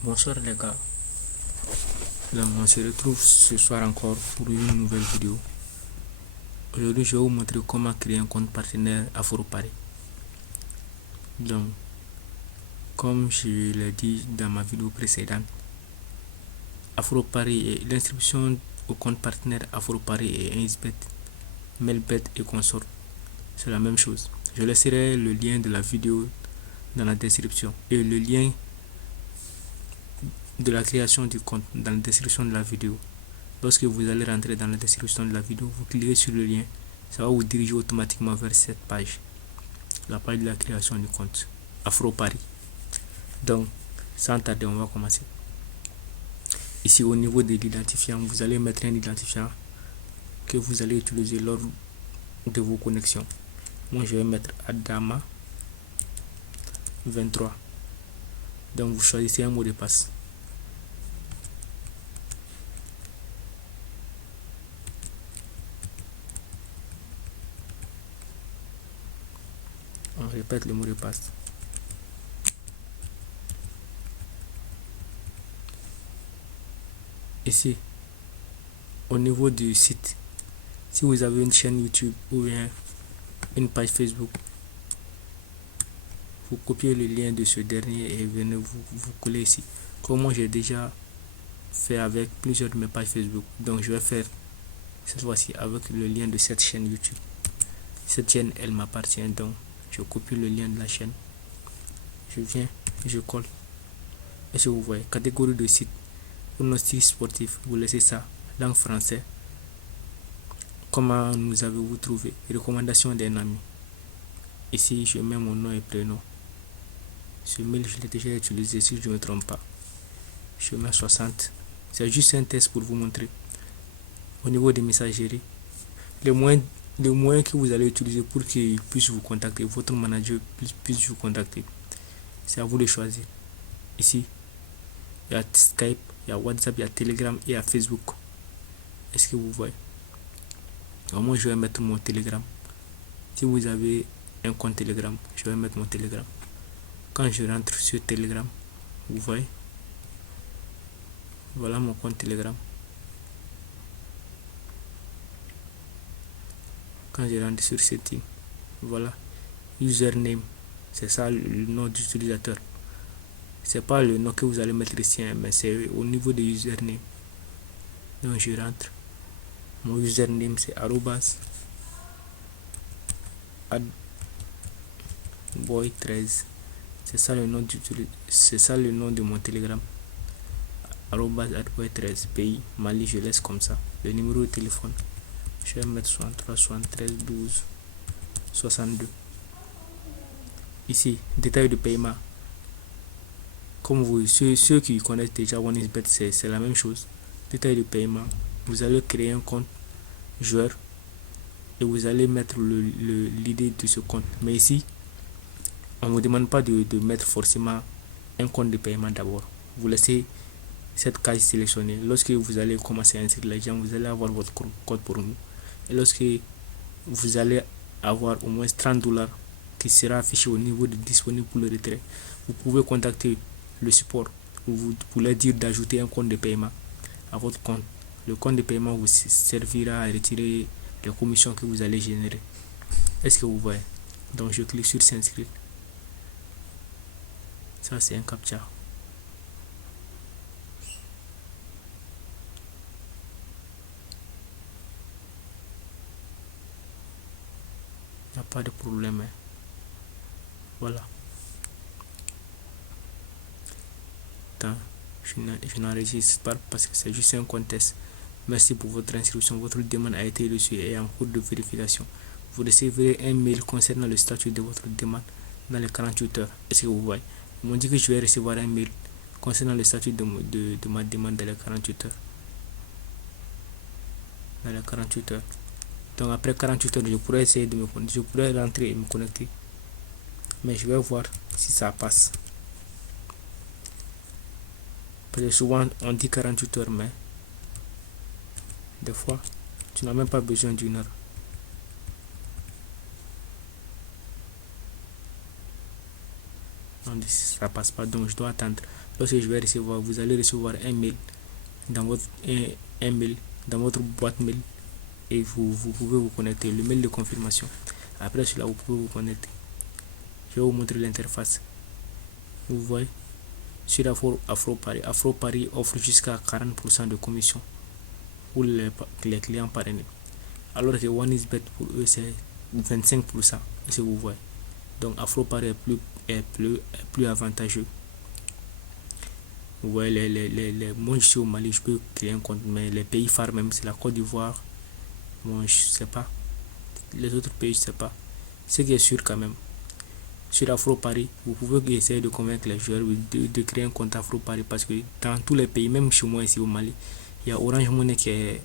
Bonsoir les gars, donc on se retrouve ce soir encore pour une nouvelle vidéo. Aujourd'hui je vais vous montrer comment créer un compte partenaire Afroparis. Donc comme je l'ai dit dans ma vidéo précédente, Afroparis et l'inscription au compte partenaire Afroparis et Insbet, Melbet et consorts, c'est la même chose. Je laisserai le lien de la vidéo dans la description et le lien de la création du compte dans la description de la vidéo. Lorsque vous allez rentrer dans la description de la vidéo, vous cliquez sur le lien, ça va vous diriger automatiquement vers cette page, la page de la création du compte Afroparis. Donc sans tarder, on va commencer. Ici au niveau de l'identifiant, vous allez mettre un identifiant que vous allez utiliser lors de vos connexions. Moi je vais mettre Adama 23. Donc vous choisissez un mot de passe. On répète le mot de passe. Ici, au niveau du site, si vous avez une chaîne YouTube ou bien une page Facebook, vous copiez le lien de ce dernier et venez vous coller ici. Comme moi j'ai déjà fait avec plusieurs de mes pages Facebook, donc je vais faire cette fois-ci avec le lien de cette chaîne YouTube. Cette chaîne elle m'appartient, donc je copie le lien de la chaîne, je viens, je colle. Et si vous voyez, catégorie de site, pronostic sportif, vous laissez ça, langue français. Comment nous avez-vous trouvé? Recommandation d'un ami. Ici je mets mon nom et prénom. Ce mail je l'ai déjà utilisé si je ne me trompe pas. Je mets 60. C'est juste un test pour vous montrer. Au niveau des messageries, le moyen que vous allez utiliser pour qu'il puisse vous contacter, votre manager puisse vous contacter, c'est à vous de choisir. Ici, il y a Skype, il y a WhatsApp, il y a Telegram et il y a Facebook. Est-ce que vous voyez? Alors moi, je vais mettre mon Telegram. Si vous avez un compte Telegram, je vais mettre mon Telegram. Quand je rentre sur Telegram, vous voyez, voilà mon compte Telegram. Quand je rentre sur Setting, voilà, username, c'est ça le nom d'utilisateur. C'est pas le nom que vous allez mettre ici, mais c'est au niveau de username. Donc je rentre. Mon username c'est @boy13. C'est ça le nom de mon Telegram. @boy13 pays Mali, je laisse comme ça. Le numéro de téléphone, je vais mettre 63 73 12 62. Ici, détail de paiement. Comme vous, ceux qui connaissent déjà OneXBet, c'est la même chose. Détail de paiement. Vous allez créer un compte joueur et vous allez mettre l'idée de ce compte. Mais ici, on ne vous demande pas de mettre forcément un compte de paiement d'abord. Vous laissez cette case sélectionnée. Lorsque vous allez commencer à inscrire les gens, vous allez avoir votre code pour nous. Et lorsque vous allez avoir au moins $30 qui sera affiché au niveau de disponible pour le retrait, vous pouvez contacter le support. Vous pouvez dire d'ajouter un compte de paiement à votre compte. Le compte de paiement vous servira à retirer les commissions que vous allez générer. Est-ce que vous voyez? Donc je clique sur s'inscrire. Ça c'est un captcha. Il n'y a pas de problème, hein. Voilà. Attends, je n'enregistre pas parce que c'est juste un contest. Merci pour votre inscription. Votre demande a été reçue et est en cours de vérification. Vous recevrez un mail concernant le statut de votre demande dans les 48 heures. Est-ce que vous voyez? Ils m'ont dit que je vais recevoir un mail concernant le statut de ma demande dans les 48 heures. Dans les 48 heures. Donc après 48 heures, je pourrais essayer de me connecter. Je pourrais rentrer et me connecter. Mais je vais voir si ça passe. Parce que souvent on dit 48 heures, mais des fois tu n'as même pas besoin d'une heure. non, ça passe pas, donc je dois attendre. Lorsque je vais recevoir, vous allez recevoir un mail dans votre un mail dans votre boîte mail et vous pouvez vous connecter, le mail de confirmation. Après cela, vous pouvez vous connecter. Je vais vous montrer l'interface. Vous voyez, sur Afro Paris offre jusqu'à 40% de commission pour les clients parrainés. Alors que OneXBet pour eux c'est 25%. Si vous voyez. Donc Afro Paris est plus avantageux. Vous voyez, moi je suis au Mali, je peux créer un compte, mais les pays phares même, c'est la Côte d'Ivoire. Bon, je sais pas. Les autres pays, je sais pas. Ce qui est sûr quand même, sur Afro Paris, vous pouvez essayer de convaincre les joueurs de créer un compte Afro Paris parce que dans tous les pays, même chez moi ici au Mali, il y a Orange Money qui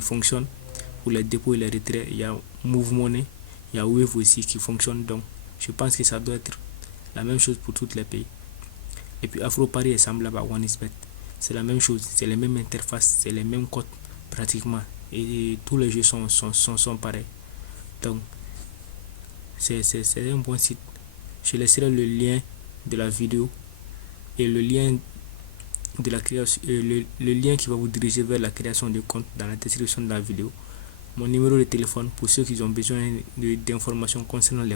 fonctionne pour les dépôts et les retraits. Il y a Move Money, il y a Wave aussi qui fonctionne. Donc, je pense que ça doit être la même chose pour tous les pays. Et puis Afro Paris est semblable à OneXBet. C'est la même chose, c'est les mêmes interfaces, c'est les mêmes codes pratiquement. Et tous les jeux sont pareils. Donc, c'est un bon site. Je laisserai le lien de la vidéo et le lien de la création, le lien qui va vous diriger vers la création de compte dans la description de la vidéo. Mon numéro de téléphone pour ceux qui ont besoin d'informations concernant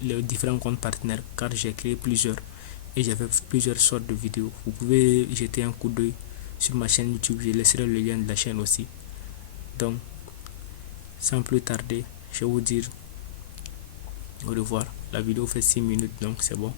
les différents comptes partenaires, car j'ai créé plusieurs et j'avais plusieurs sortes de vidéos. Vous pouvez jeter un coup d'œil sur ma chaîne YouTube, je laisserai le lien de la chaîne aussi. Donc, sans plus tarder, je vais vous dire au revoir. La vidéo fait 6 minutes, donc c'est bon.